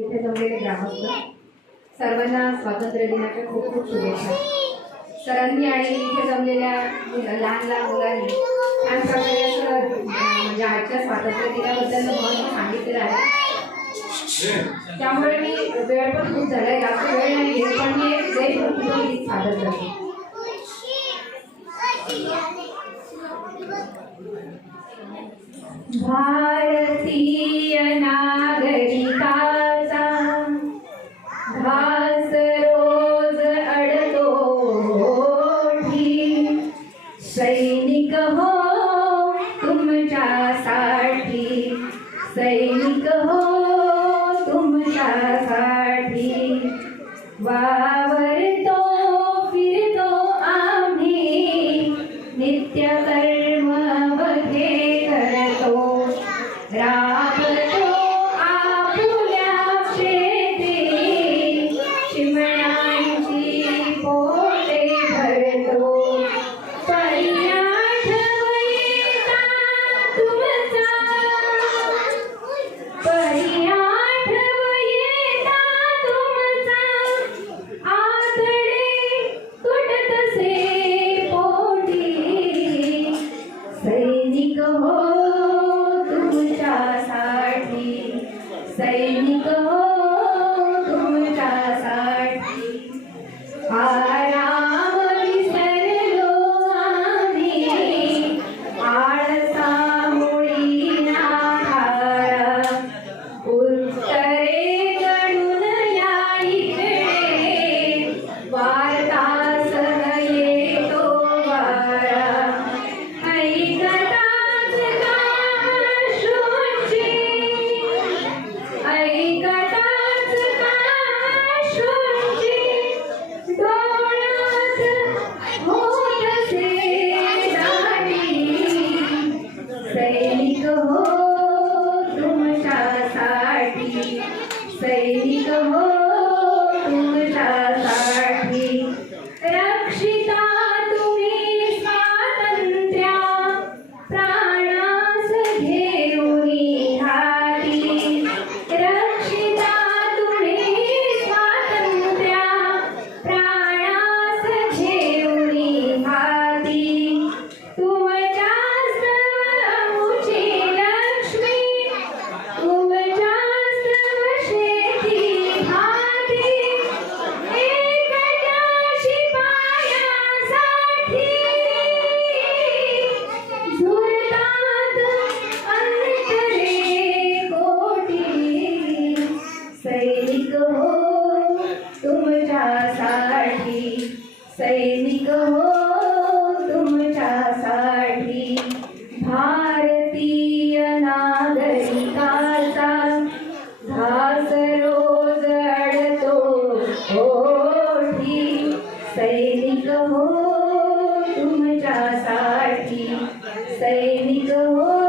इथे जमलेले ग्रामस्थ सर्वांना स्वातंत्र्य दिनाच्या खूप खूप शुभेच्छा। सरांनी आणि इथे जमलेल्या लहान लहान मुलांनी छान प्रकारे असं म्हणजे आजच्या स्वातंत्र्य दिनाबद्दल महत्त्व सांगितलेलं आहे। त्यामुळे मी वेळ पण खूप झालाय, जास्त वेळ नाही घेत, पण मी एक जयभीम गीत सादर करते। भारतीय नागरिकाचा घास रोज अडतो ओठी, सैनिक हो तुमच्यासाठी, सैनिक हो तुमच्यासाठी, वावरतो फिरतो आम्ही, नित्य कर्म बघे करतो, राबतो आपुल्या शेती, चिमण्यांची पोटे भरतो, परी आठवयेता तुमचा, परी आठवयेता तुमचा, आतडे तुटतसे पोटी, सैनिक हो तुमच्यासाठी, सैनिक हो तुमच्यासाठी, आराम विसरलो आम्ही, आळसामुळी नाकारा, उत्तरे गणून या इकडे, वार्तासह येतो वारा, ऐकताच का अश्रूंची, ऐकताच का अश्रूंची, डोळ्यात होतसे दाटी, सैनिक हो तुमच्यासाठी, सैनिक हो तुमच्यासाठी, रक्षिता तुम्ही स्वातंत्र्या, प्राणास घेऊनी हाती, रक्षिता तुम्ही स्वातंत्र्या, प्राणास घेऊनी हाती, तुमच्याच अमुची लक्ष्मी, तुमच्याच शेती भाती, एकट्या शिपायासाठी, झुरतात अंतरे कोटी, सैनिक हो तुमच्यासाठी, सैनिक हो तुमच्यासाठी, भारतीय नागरिकाचा घास रोज अडतो ओठी, सैनिक हो तुमच्यासाठी, सैनिक हो